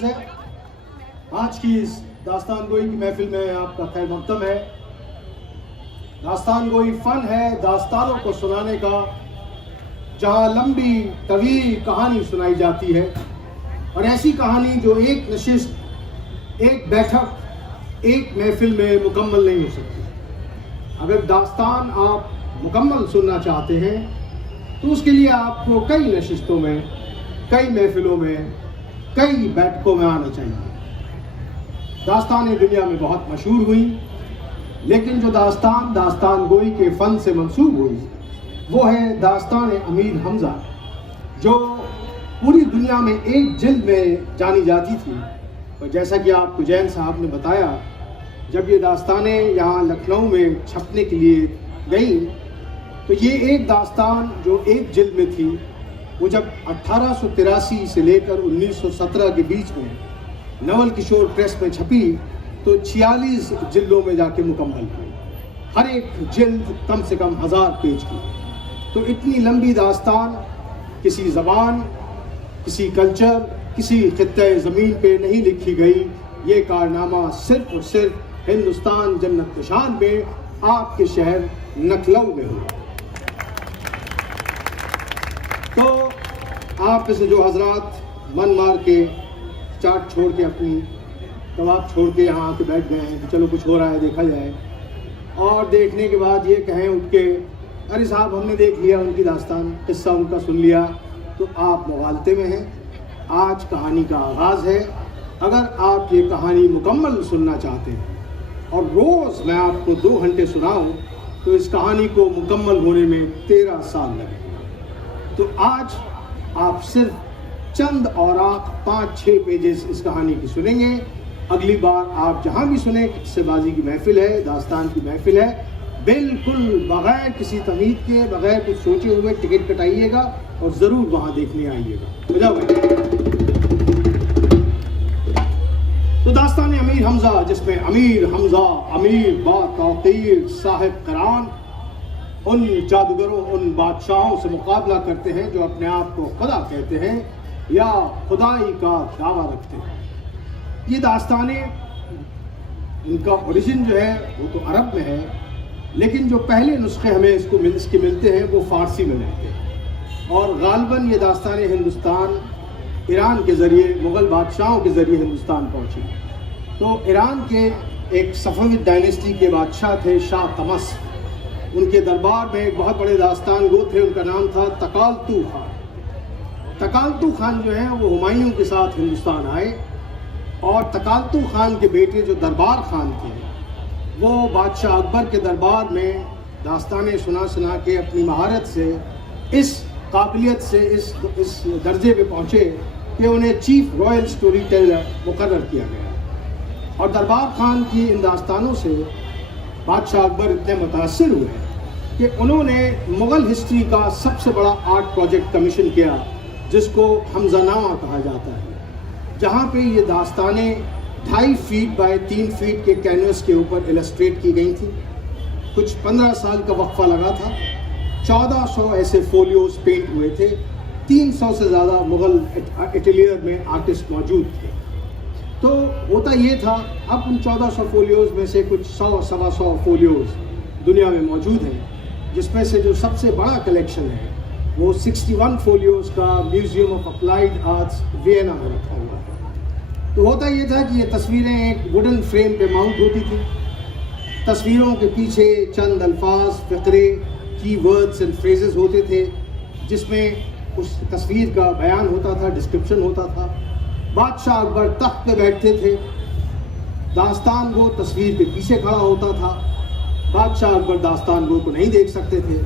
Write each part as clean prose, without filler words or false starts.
سے آج کی اس داستان گوئی کی محفل میں آپ کا خیر مقدم ہے۔ داستان گوئی فن ہے داستانوں کو سنانے کا، جہاں لمبی طویل کہانی سنائی جاتی ہے، اور ایسی کہانی جو ایک نشست، ایک بیٹھک، ایک محفل میں مکمل نہیں ہو سکتی۔ اگر داستان آپ مکمل سننا چاہتے ہیں تو اس کے لیے آپ کو کئی نشستوں میں، کئی محفلوں میں، کئی بیٹھکوں میں آنا چاہیے۔ داستانیں دنیا میں بہت مشہور ہوئی، لیکن جو داستان گوئی کے فن سے منسوب ہوئی وہ ہے داستان امیر حمزہ، جو پوری دنیا میں ایک جلد میں جانی جاتی تھی۔ اور جیسا کہ آپ کو جین صاحب نے بتایا، جب یہ داستانیں یہاں لکھنؤ میں چھپنے کے لیے گئیں تو یہ ایک داستان جو ایک جلد میں تھی، وہ جب 1883 سے لے کر 1917 کے بیچ میں نول کشور پریس میں چھپی تو 46 جلدوں میں جا کے مکمل ہوئی، ہر ایک جلد کم سے کم 1000 پیج کی۔ تو اتنی لمبی داستان کسی زبان، کسی کلچر، کسی خطۂ زمین پہ نہیں لکھی گئی۔ یہ کارنامہ صرف اور صرف ہندوستان جنت نشان میں آپ کے شہر لکھنؤ میں ہوا۔ تو آپ میں سے جو حضرات من مار کے چاٹ چھوڑ کے، اپنی کباب چھوڑ کے یہاں آ کے بیٹھ گئے ہیں کہ چلو کچھ ہو رہا ہے دیکھا جائے، اور دیکھنے کے بعد یہ کہیں اٹھ کے ارے صاحب ہم نے دیکھ لیا ان کی داستان، قصہ ان کا سن لیا، تو آپ مغالطے میں ہیں۔ آج کہانی کا آغاز ہے۔ اگر آپ یہ کہانی مکمل سننا چاہتے ہیں اور روز میں آپ کو 2 گھنٹے سناؤں تو اس کہانی کو مکمل ہونے میں 13 سال لگے گا۔ تو آج آپ صرف چند اوراق 5-6 پیجز اس کہانی کی سنیں گے۔ اگلی بار آپ جہاں بھی سنیں، قصے بازی کی محفل ہے، داستان کی محفل ہے، بالکل بغیر کسی تمہید کے، بغیر کچھ سوچے ہوئے ٹکٹ کٹائیے گا اور ضرور وہاں دیکھنے آئیے گا۔ تو داستان امیر حمزہ، جس میں امیر حمزہ، امیر با توقیر صاحب قران، ان جادوگروں، ان بادشاہوں سے مقابلہ کرتے ہیں جو اپنے آپ کو خدا کہتے ہیں یا خدائی کا دعویٰ رکھتے ہیں۔ یہ داستانیں، ان کا اوریجن جو ہے وہ تو عرب میں ہے، لیکن جو پہلے نسخے ہمیں اس کے ملتے ہیں وہ فارسی میں ملتے ہیں، اور غالباً یہ داستانیں ہندوستان ایران کے ذریعے، مغل بادشاہوں کے ذریعے ہندوستان پہنچی۔ تو ایران کے ایک صفوی ڈائنیسٹی کے بادشاہ تھے شاہ طمسپ، ان کے دربار میں ایک بہت بڑے داستان گو تھے، ان کا نام تھا تکالتو خان۔ تکالتو خان جو ہیں وہ ہمایوں کے ساتھ ہندوستان آئے، اور تکالتو خان کے بیٹے جو دربار خان تھے وہ بادشاہ اکبر کے دربار میں داستانیں سنا کے اپنی مہارت سے، اس قابلیت سے اس درجے پہ پہنچے کہ انہیں چیف رائل سٹوری ٹیلر مقرر کیا گیا۔ اور دربار خان کی ان داستانوں سے بادشاہ اکبر اتنے متاثر ہوئے کہ انہوں نے مغل ہسٹری کا سب سے بڑا آرٹ پروجیکٹ کمیشن کیا، جس کو حمزہ نامہ کہا جاتا ہے، جہاں پہ یہ داستانیں 2.5 فیٹ بائی 3 فیٹ کے کینوس کے اوپر السٹریٹ کی گئی تھیں۔ کچھ 15 سال کا وقفہ لگا تھا، 1400 ایسے فولیوز پینٹ ہوئے تھے، 300 سے زیادہ مغل اٹیلیئر میں آرٹسٹ موجود تھے۔ تو ہوتا یہ تھا، اب ان 1400 فولیوز میں سے کچھ 100-125 فولیوز دنیا میں موجود ہیں، جس میں سے جو سب سے بڑا کلیکشن ہے وہ 61 فولیوز کا میوزیم آف اپلائیڈ آرٹس وینا میں رکھا ہوا ہے۔ تو ہوتا یہ تھا کہ یہ تصویریں ایک ووڈن فریم پہ ماؤنٹ ہوتی تھیں، تصویروں کے پیچھے چند الفاظ، فقرے، کی ورڈز اینڈ فریزز ہوتے تھے، جس میں اس تصویر کا بیان ہوتا تھا، ڈسکرپشن ہوتا تھا۔ بادشاہ اکبر تخت پہ بیٹھتے تھے، داستان گو تصویر کے پیچھے کھڑا ہوتا تھا، بادشاہ اکبر داستان گو کو نہیں دیکھ سکتے تھے،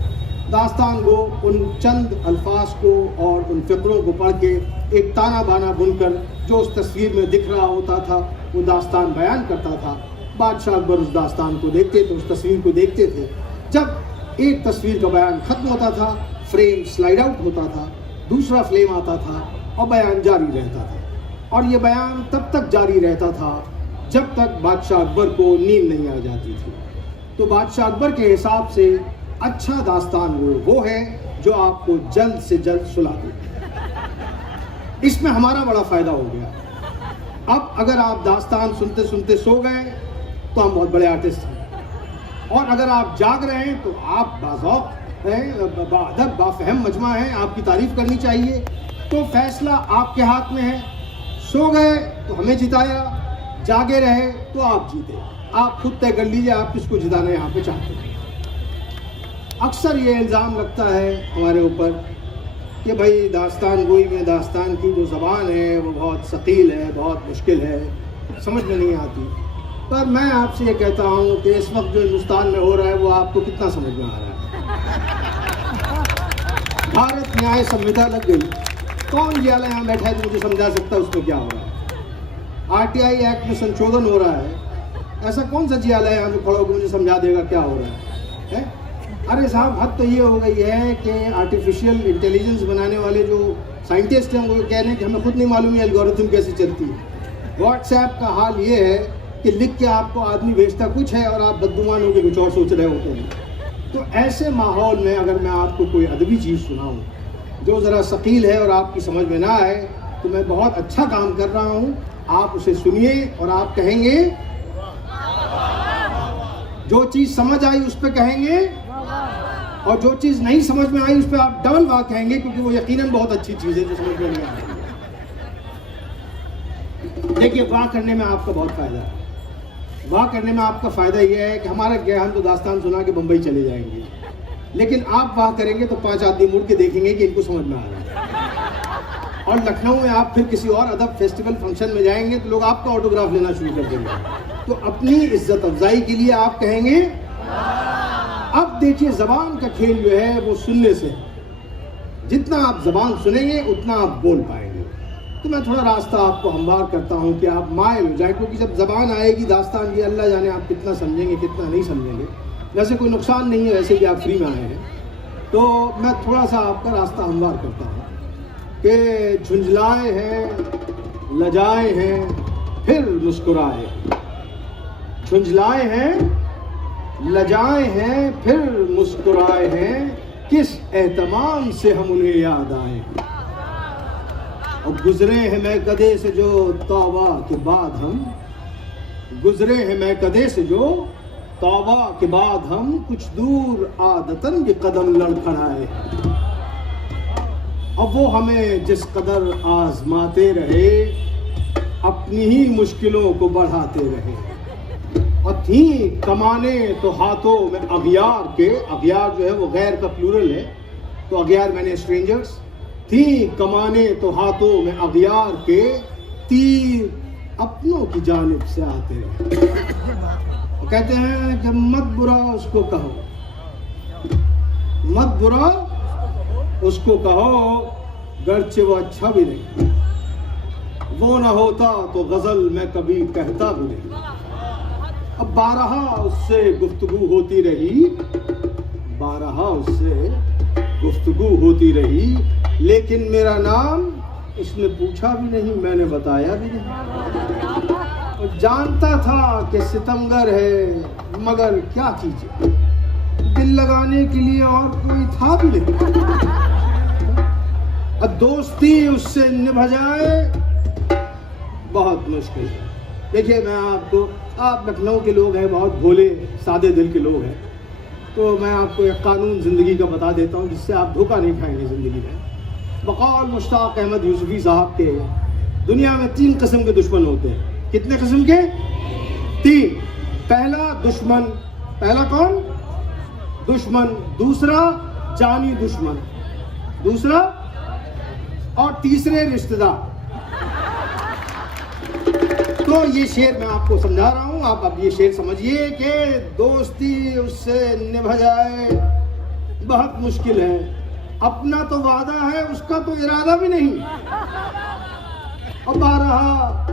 داستان گو ان چند الفاظ کو اور ان فقروں کو پڑھ کے ایک تانا بانا بن کر جو اس تصویر میں دکھ رہا ہوتا تھا وہ داستان بیان کرتا تھا۔ بادشاہ اکبر اس داستان کو دیکھتے تھے، اس تصویر کو دیکھتے تھے۔ جب ایک تصویر کا بیان ختم ہوتا تھا، فریم سلائڈ آؤٹ ہوتا تھا، دوسرا فریم آتا تھا اور بیان جاری رہتا تھا، اور یہ بیان تب تک جاری رہتا تھا جب تک بادشاہ اکبر کو نیند نہیں آ جاتی تھی۔ تو بادشاہ اکبر کے حساب سے اچھا داستان وہ ہے جو آپ کو جلد سے جلد سلا دے۔ اس میں ہمارا بڑا فائدہ ہو گیا۔ اب اگر آپ داستان سنتے سنتے سو گئے تو ہم بہت بڑے آرٹسٹ ہیں، اور اگر آپ جاگ رہے ہیں تو آپ باذوق ہیں، باادب بافہم مجمع ہیں، آپ کی تعریف کرنی چاہیے۔ تو فیصلہ آپ کے ہاتھ میں ہے، سو گئے تو ہمیں جتایا، جاگے رہے تو آپ جیتے۔ آپ خود طے کر لیجیے آپ کس کو جتانا یہاں پہ چاہتے ہیں۔ اکثر یہ الزام لگتا ہے ہمارے اوپر کہ بھائی داستان گوئی میں داستان کی جو زبان ہے وہ بہت ثقیل ہے، بہت مشکل ہے، سمجھ میں نہیں آتی۔ پر میں آپ سے یہ کہتا ہوں کہ اس وقت جو ہندوستان میں ہو رہا ہے وہ آپ کو کتنا سمجھ میں آ رہا ہے؟ بھارت نیائے سمویدھا لگ گئی، کون یہ یہاں بیٹھا ہے جو مجھے سمجھا سکتا ہے اس میں کیا ہو رہا ہے؟ RTI ایکٹ میں سنشودھن ہو رہا ہے، ایسا کون سا جیالہ ہے یہاں پہ کھڑا ہو کے مجھے سمجھا دے گا کیا ہو رہا ہے؟ ارے صاحب حد تو یہ ہو گئی ہے کہ آرٹیفیشیل انٹیلیجنس بنانے والے جو سائنٹسٹ ہیں وہ کہہ رہے ہیں کہ ہمیں خود نہیں معلوم ہے الگورتھم کیسے چلتی ہے۔ واٹس ایپ کا حال یہ ہے کہ لکھ کے آپ کو آدمی بھیجتا کچھ ہے اور آپ بدگمان ہو کے کچھ اور سوچ رہے ہوتے ہیں۔ تو ایسے ماحول میں اگر میں آپ کو کوئی ادبی چیز سناؤں جو ذرا ثقیل ہے اور آپ کی سمجھ میں نہ آئے تو میں بہت اچھا کام کر رہا ہوں، آپ اسے سنیے اور آپ کہیں گے، جو چیز سمجھ آئی اس پہ کہیں گے، اور جو چیز نہیں سمجھ میں آئی اس پہ آپ ڈبل واہ کہیں گے، کیونکہ وہ یقیناً بہت اچھی چیز ہے جو سمجھ میں نہیں آئی۔ دیکھیے واہ کرنے میں آپ کا بہت فائدہ ہے۔ واہ کرنے میں آپ کا فائدہ یہ ہے کہ ہمارا کیا، ہم تو داستان سنا کے بمبئی چلے جائیں گے، لیکن آپ واہ کریں گے تو 5 آدمی مڑ کے دیکھیں گے کہ ان کو سمجھ میں آ رہا ہے۔ اور لکھنؤ میں آپ پھر کسی اور ادب فیسٹیول فنکشن میں جائیں گے تو لوگ آپ کا آٹوگراف لینا شروع کر دیں گے۔ تو اپنی عزت افزائی کے لیے آپ کہیں گے۔ اب دیکھیے زبان کا کھیل جو ہے وہ سننے سے، جتنا آپ زبان سنیں گے اتنا آپ بول پائیں گے۔ تو میں تھوڑا راستہ آپ کو ہموار کرتا ہوں کہ آپ مائل ہو جائیں، کیونکہ جب زبان آئے گی داستان یہ اللہ جانے آپ کتنا سمجھیں گے کتنا نہیں سمجھیں گے۔ ویسے کوئی نقصان نہیں ہے، ویسے بھی آپ فری میں آئے ہیں، تو میں تھوڑا سا آپ کا راستہ ہموار کرتا ہوں کہ جھنجھلائے ہیں، لجائے ہیں، پھر مسکرائے، جھنجھلائے ہیں، لجائے ہیں، پھر مسکرائے ہیں، کس اہتمام سے ہم انہیں یاد آئے ہیں۔ اور گزرے ہیں میں کدے سے جو توبہ کے بعد ہم، گزرے ہیں میں کدے سے جو توبہ کے بعد ہم، کچھ دور عادتاً یہ قدم لڑکھڑائے ہیں۔ اب وہ ہمیں جس قدر آزماتے رہے، اپنی ہی مشکلوں کو بڑھاتے رہے، اور تھیں کمانے تو ہاتھوں میں اغیار کے، اغیار جو ہے وہ غیر کا پلورل ہے، تو اغیار میں نے اسٹرینجرز، تھیں کمانے تو ہاتھوں میں اغیار کے، تیر اپنوں کی جانب سے آتے رہے۔ وہ کہتے ہیں کہ مت برا اس کو کہو، مت برا اس کو کہو، گرچہ وہ اچھا بھی نہیں، وہ نہ ہوتا تو غزل میں کبھی کہتا بھی نہیں۔ اب بارہا اس سے گفتگو ہوتی رہی، بارہا اس سے گفتگو ہوتی رہی، لیکن میرا نام اس نے پوچھا بھی نہیں، میں نے بتایا بھی نہیں۔ اور جانتا تھا کہ ستمگر ہے، مگر کیا کیجیے، دل لگانے کے لیے اور کوئی تھا بھی نہیں۔ اور دوستی اس سے نبھ جائے بہت مشکل ہے۔ دیکھیے میں آپ لکھنؤ کے لوگ ہیں، بہت بھولے سادے دل کے لوگ ہیں، تو میں آپ کو ایک قانون زندگی کا بتا دیتا ہوں جس سے آپ دھوکہ نہیں کھائیں گے زندگی میں۔ بقول مشتاق احمد یوسفی صاحب کے، دنیا میں 3 قسم کے دشمن ہوتے ہیں۔ کتنے قسم کے؟ 3۔ پہلا دشمن، پہلا کون؟ دشمن، دوسرا جانی دشمن، دوسرا، اور تیسرے رشتہ دار۔ تو یہ شعر میں آپ کو سمجھا رہا ہوں، آپ اب یہ شعر سمجھیے کہ دوستی اس سے نبھ جائے بہت مشکل ہے، اپنا تو وعدہ ہے اس کا تو ارادہ بھی نہیں۔ اب بارہا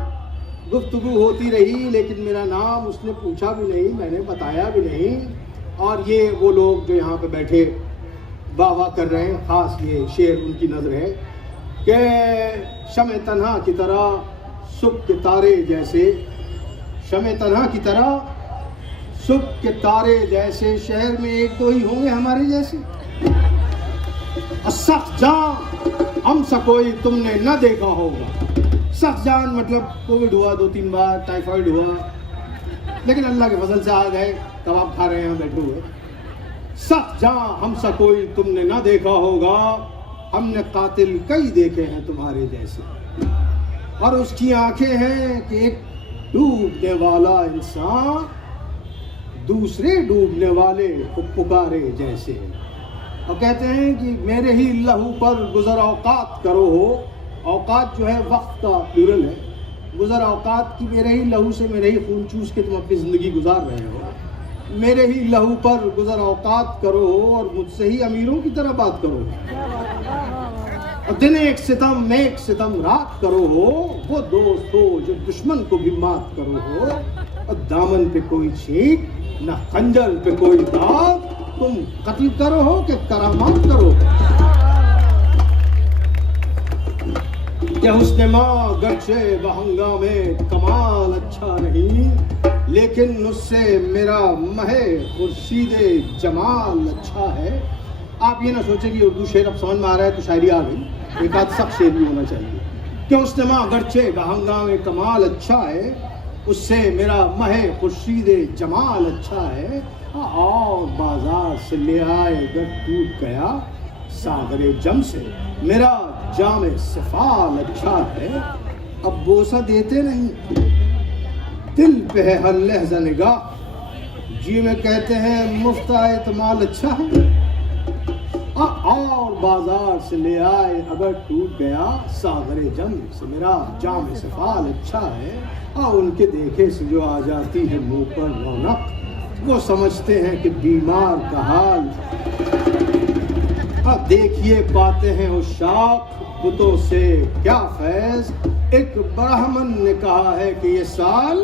گفتگو ہوتی رہی، لیکن میرا نام اس نے پوچھا بھی نہیں، میں نے بتایا بھی نہیں۔ اور یہ وہ لوگ جو یہاں پہ بیٹھے واہ واہ کر رہے ہیں، خاص یہ شعر ان کی نظر ہے کہ شمع تنہا کی طرح صبح کے تارے جیسے، شمع تنہا کی طرح صبح کے تارے جیسے، شہر میں 1-2 ہی ہوں گے ہمارے جیسے، سخت جاں ہم سا کوئی تم نے نہ دیکھا ہوگا، سخت جان مطلب کووڈ ہوا 2-3 بار، ٹائیفائڈ ہوا، لیکن اللہ کے فضل سے آ گئے، کباب کھا رہے ہیں بیٹھے ہوئے۔ سخت جان ہم سا کوئی تم نے نہ دیکھا ہوگا، ہم نے قاتل کئی دیکھے ہیں تمہارے جیسے، اور اس کی آنکھیں ہیں کہ ایک ڈوبنے والا انسان دوسرے ڈوبنے والے کو پکارے جیسے، اور کہتے ہیں کہ میرے ہی لہو پر گزر اوقات کرو ہو، اوقات جو ہے وقت کا پلورل ہے، گزر اوقات کی میرے ہی لہو سے، میرے ہی خون چوس کے تم اپنی زندگی گزار رہے ہو، میرے ہی لہو پر گزر اوقات کرو ہو، اور مجھ سے ہی امیروں کی طرح بات کرو، اور دن ایک ستم میں ایک ستم رات کرو ہو، وہ دوست ہو جو دشمن کو بھی مات کرو ہو، اور دامن پہ کوئی چھینٹ نہ خنجر پہ کوئی داغ، تم قتل کرو ہو کہ کرامات کرو۔ کہ حسن ماں گرچہ بہنگامے کمال اچھا نہیں، لیکن اس سے میرا مہے خورشید جمال اچھا ہے۔ آپ یہ نہ سوچیں کہ اردو شعر اب سمجھ میں آ رہا ہے تو شاعری آ گئی، ایک آدھ سخت شعر بھی ہونا چاہیے۔ کہ حسن ماں گرچہ بہنگامے کمال اچھا ہے، اس سے میرا مہے خورشید جمال اچھا ہے، اور بازار سے لے آئے گر ٹوٹ گیا ساغر جم سے میرا جام سفال اچھا ہے۔ اب بوسہ دیتے نہیں، دل پہ ہے ہر لحظہ نگاہ، جی میں کہتے ہیں مفت اعتماد اچھا ہے، اور بازار سے لے آئے اگر ٹوٹ گیا ساغر جم سے میرا جام سفال اچھا ہے، اور ان کے دیکھے سے جو آ جاتی ہے منہ پر رونق، وہ سمجھتے ہیں کہ بیمار کا حال، دیکھیے پاتے ہیں عشاق بتوں سے کیا فیض، ایک برہمن نے کہا ہے کہ یہ سال،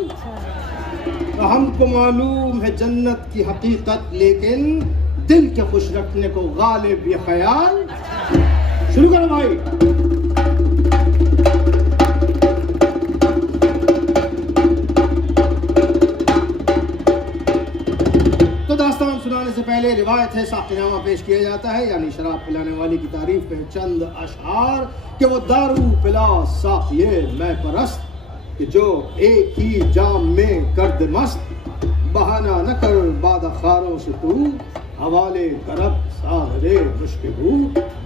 ہم کو معلوم ہے جنت کی حقیقت، لیکن دل کے خوش رکھنے کو غالب یہ خیال۔ شروع کرو بھائی۔ داستان سنانے سے پہلے روایت ہے ساقی نامہ پیش کیا جاتا ہے، یعنی شراب پلانے والی کی تعریف میں چند اشعار، کہ وہ دارو پلا ساقیے میں پرست، کہ جو ایک ہی جام میں کرد مست، بہانہ نہ کر باد خاروں سے تو، حوالے کرب ساغرے مشک ہو،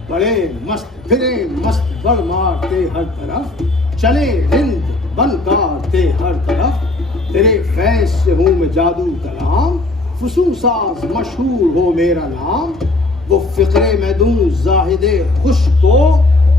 بڑے مست پھرے مست بڑ مارتے ہر طرف، چلے رند بن کارتے ہر طرف، تیرے فیض سے ہوں میں جادو کلام، فسون ساز مشہور ہو میرا نام، وہ فقرے میں دوں زاہد خوش کو،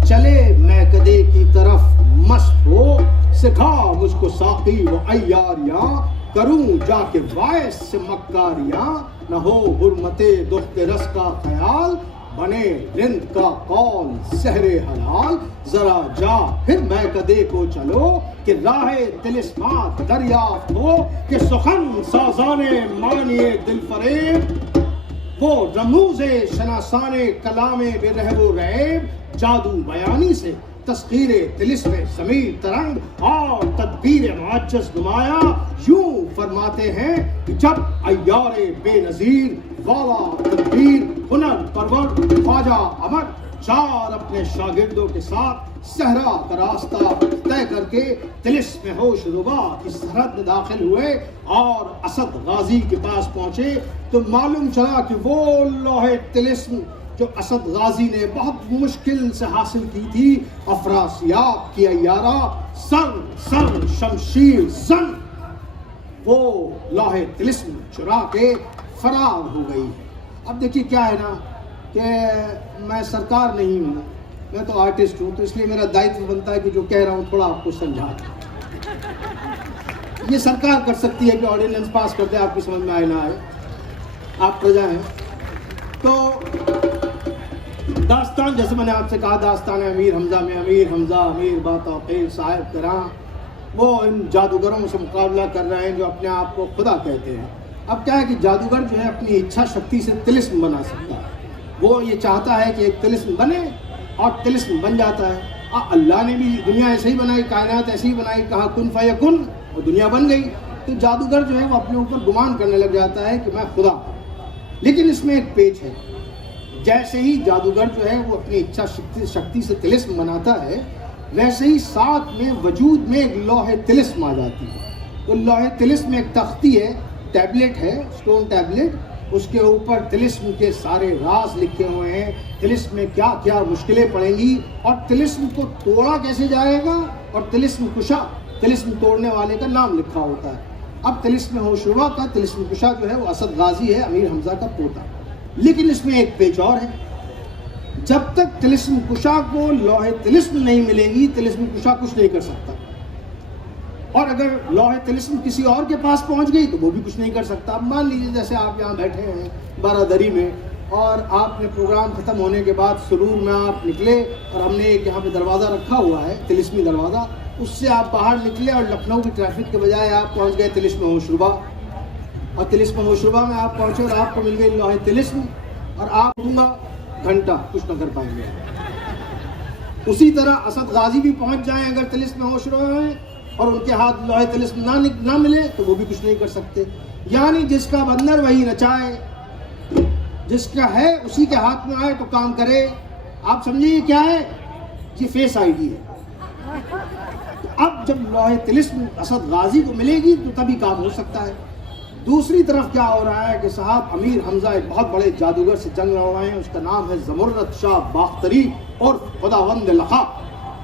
چلے میں کدے کی طرف مست ہو، سکھا مجھ کو ساقی و عیاریاں، کروں جا کے باعث سے مکاریاں، نہ ہو حرمت دخت رس کا خیال، بنے رند کا قول سحر حلال، ذرا جا پھر میں کدے کو چلو، کہ راہ طلسمات دریافت ہو، کہ سخن سازان معنی دل فریب، وہ رموز شناسان کلام بے رہب و ریب، جادو بیانی سے تسخیر طلسم ضمیر ترنگ اور تدبیر معجز نمایا، یوں فرماتے ہیں کہ جب عیار بے نظیر والا تدبیر ہنر پرور خواجہ امر چار اپنے شاگردوں کے ساتھ صحرا کا راستہ طے کر کے طلسم ہوش ربا کی سرحد میں داخل ہوئے اور اسد غازی کے پاس پہنچے، تو معلوم چلا کہ وہ لوح طلسم جو اسد غازی نے بہت مشکل سے حاصل کی تھی، افراسیاب کی عیارہ سر شمشیر زن، وہ لوح طلسم چرا کے فرار ہو گئی۔ اب دیکھیے کیا ہے نا کہ میں سرکار نہیں ہوں، میں تو آرٹسٹ ہوں، تو اس لیے میرا دائتو بنتا ہے کہ جو کہہ رہا ہوں تھوڑا آپ کو سمجھا دیں۔ یہ سرکار کر سکتی ہے کہ آرڈیننس پاس کر دے، آپ کی سمجھ میں آئے نہ آئے، آپ پرجا ہیں۔ تو داستان جیسے میں نے آپ سے کہا، داستان امیر حمزہ میں امیر حمزہ امیر با توقیر صاحب کرام، وہ ان جادوگروں سے مقابلہ کر رہے ہیں جو اپنے آپ کو خدا کہتے ہیں۔ اب کیا ہے کہ جادوگر جو ہے اپنی اچھا شکتی سے طلسم بنا سکتا ہے، وہ یہ چاہتا ہے کہ ایک طلسم بنے اور طلسم بن جاتا ہے۔ اللہ نے بھی دنیا ایسے ہی بنائی، کائنات ایسے ہی بنائی، کہا کن فیکن، اور دنیا بن گئی۔ تو جادوگر جو ہے وہ اپنے اوپر گمان کرنے لگ جاتا ہے کہ میں خدا ہوں۔ لیکن اس میں ایک پیچ ہے، جیسے ہی جادوگر جو ہے وہ اپنی اچھا شکتی سے طلسم بناتا ہے، ویسے ہی ساتھ میں وجود میں ایک لوح طلسم آ جاتی ہے. وہ لوح طلسم ایک تختی ہے، ٹیبلٹ ہے، اسٹون ٹیبلٹ. اس کے اوپر طلسم کے سارے راز لکھے ہوئے ہیں، طلسم میں کیا کیا مشکلیں پڑیں گی اور طلسم کو توڑا کیسے جائے گا، اور طلسم کشا، طلسم توڑنے والے کا نام لکھا ہوتا ہے. اب طلسم ہوشربا کا طلسم کشا جو ہے وہ اسد غازی ہے، امیر حمزہ کا پوتا. لیکن اس میں ایک پیچ اور ہے، جب تک طلسم کشا کو لوح طلسم نہیں ملے گی طلسم کشا کچھ نہیں کر سکتا. اور اگر لوح طلسم کسی اور کے پاس پہنچ گئی تو وہ بھی کچھ نہیں کر سکتا. اب مان لیجیے جیسے آپ یہاں بیٹھے ہیں بارادری میں، اور آپ نے پروگرام ختم ہونے کے بعد سرور میں آپ نکلے، اور ہم نے ایک یہاں پہ دروازہ رکھا ہوا ہے طلسمی دروازہ، اس سے آپ باہر نکلے اور لکھنؤ کی ٹریفک کے بجائے آپ پہنچ گئے طلسم ہوشربا. اور طلسم ہوشربا میں آپ پہنچے اور آپ کو مل گئی لوح طلسم، اور آپ دوں گا گھنٹہ کچھ نہ کر پائیں گے. اسی طرح اسد غازی بھی پہنچ جائیں اگر طلسم ہوشربا میں، اور ان کے ہاتھ لوح طلسم نہ ملے تو وہ بھی کچھ نہیں کر سکتے. یعنی جس کا بندر وہی نچائے، جس کا ہے اسی کے ہاتھ میں آئے تو کام کرے. آپ سمجھیے یہ کیا ہے؟ یہ فیس آئی ڈی ہے. اب جب لوح طلسم اسد غازی کو ملے گی تو تبھی کام ہو سکتا ہے. دوسری طرف کیا ہو رہا ہے کہ صاحب امیر حمزہ ایک بہت بڑے جادوگر سے جنگ لڑ رہے ہیں، اس کا نام ہے زمرد شاہ باختری اور خداوند لقا.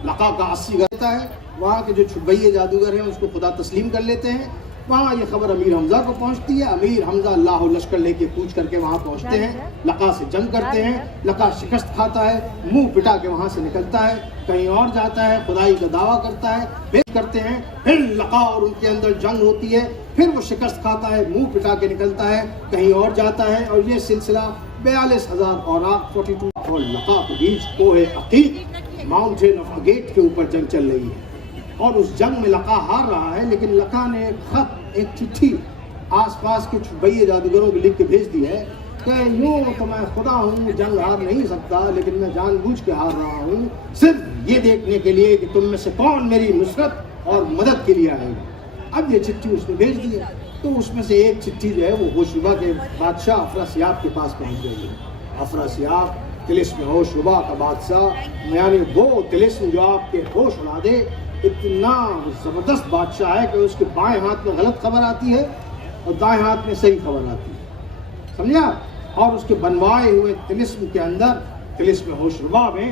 لقا کا 80 گھر ہے. وہاں کے جو چھپیے جادوگر ہیں اس کو خدا تسلیم کر لیتے ہیں. وہاں یہ خبر امیر حمزہ کو پہنچتی ہے. امیر حمزہ اللہ لشکر لے کے کوچ کر کے وہاں پہنچتے ہیں، لقا سے جنگ کرتے ہیں. لقا شکست کھاتا ہے، منہ پٹا کے وہاں سے نکلتا ہے، کہیں اور جاتا ہے، خدائی کا دعویٰ کرتا ہے، پیش کرتے ہیں. پھر لقا اور ان کے اندر جنگ ہوتی ہے، پھر وہ شکست کھاتا ہے، منہ پٹا کے نکلتا ہے، کہیں اور جاتا ہے. اور یہ سلسلہ 42,000 اوراق 42 اور لقا کے بیچ کوہ عقیق ماؤنٹین آف اگیٹ کے اوپر جنگ چل رہی ہے. اور اس جنگ میں لقا ہار رہا ہے، لیکن لقا نے ایک خط، ایک چٹھی آس پاس کے چھپیے جادوگروں کو لکھ کے بھیج دی ہے کہ یوں تو میں خدا ہوں، جنگ ہار نہیں سکتا، لیکن میں جان بوجھ کے ہار رہا ہوں صرف یہ دیکھنے کے لیے کہ تم میں سے کون میری نصرت اور مدد کے لیے آئے گا. اب یہ چٹھی اس نے بھیج دی ہے، تو اس میں سے ایک چٹھی جو ہے وہ ہوشربا کے بادشاہ افراسیاب کے پاس پہنچ گئی ہے. افراسیاب طلسم ہوشربا کا بادشاہ، یعنی وہ طلسم جو آپ کے ہوش اڑا دے. اتنا زبردست بادشاہ ہے کہ اس کے بائیں ہاتھ میں غلط خبر آتی ہے اور دائیں ہاتھ میں صحیح خبر آتی ہے، سمجھا. اور اس کے بنوائے ہوئے طلسم کے اندر، طلسم ہوشربا میں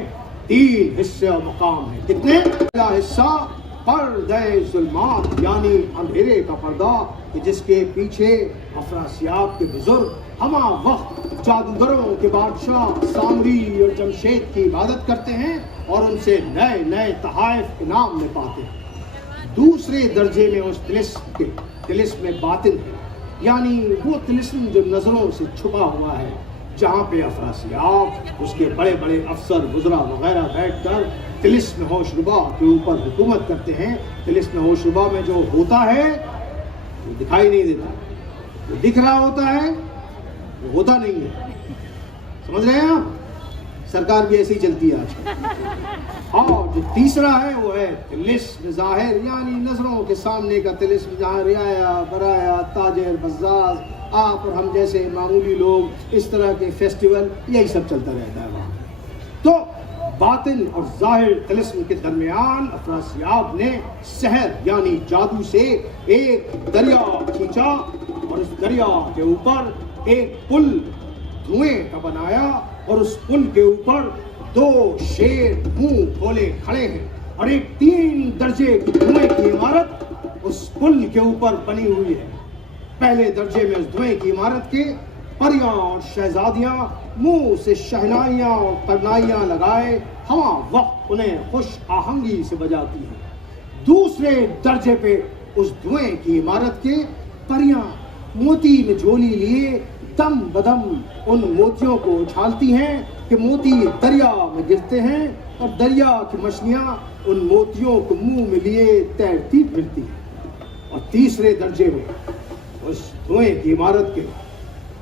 3 حصے اور مقام ہیں. کتنے؟ پہلا حصہ پردہ ظلمات، یعنی اندھیرے کا پردہ، کہ جس کے پیچھے افراسیاب کے بزرگ ہمہ وقت جادوگروں کے بادشاہ سامری اور جمشید کی عبادت کرتے ہیں اور ان سے نئے نئے تحائف انعام میں پاتے ہیں. دوسرے درجے میں اس طلسم میں باطن ہے، یعنی وہ طلسم جو نظروں سے چھپا ہوا ہے، جہاں پہ افراسیاب اس کے بڑے بڑے افسر وزراء وغیرہ بیٹھ کر طلسم ہوشربا کے اوپر حکومت کرتے ہیں. طلسم ہوشربا میں جو ہوتا ہے وہ دکھائی نہیں دیتا، وہ دکھ رہا ہوتا ہے وہ ہوتا نہیں ہے. سمجھ رہے ہیں آپ؟ سرکار بھی ایسے ہی چلتی ہے آج. اور جو تیسرا ہے وہ ہے طلسم ظاہر، یعنی نظروں کے سامنے کا طلسم، جہاں رعایا برایا تاجر بزاز آپ اور ہم جیسے معمولی لوگ اس طرح کے فیسٹیول یہی سب چلتا رہتا ہے وہاں. تو باطن اور ظاہر طلسم کے درمیان افراسیاب نے سحر یعنی جادو سے ایک دریا کھینچا اور اس دریا کے اوپر ایک پل دھوئیں کا بنایا اور اس پل کے اوپر 2 شیر منہ کھولے کھڑے ہیں اور ایک 3 درجے کی دھوئیں کی عمارت اس پل کے اوپر بنی ہوئی ہے. پہلے درجے میں اس دھوئیں کی عمارت کے پریاں اور شہزادیاں منہ سے شہنائیاں اور کرنائیاں لگائے ہمہ وقت انہیں خوش آہنگی سے بجاتی ہیں. دوسرے درجے پہ اس دھوئیں کی عمارت کے پریاں موتی میں جھولی لیے دم بدم ان موتیوں کو اچھالتی ہیں کہ موتی دریا میں گرتے ہیں اور دریا کی مچھلیاں ان موتیوں کو منہ میں لیے تیرتی پھرتی ہیں. اور تیسرے درجے میں اس دھوئیں کی عمارت کے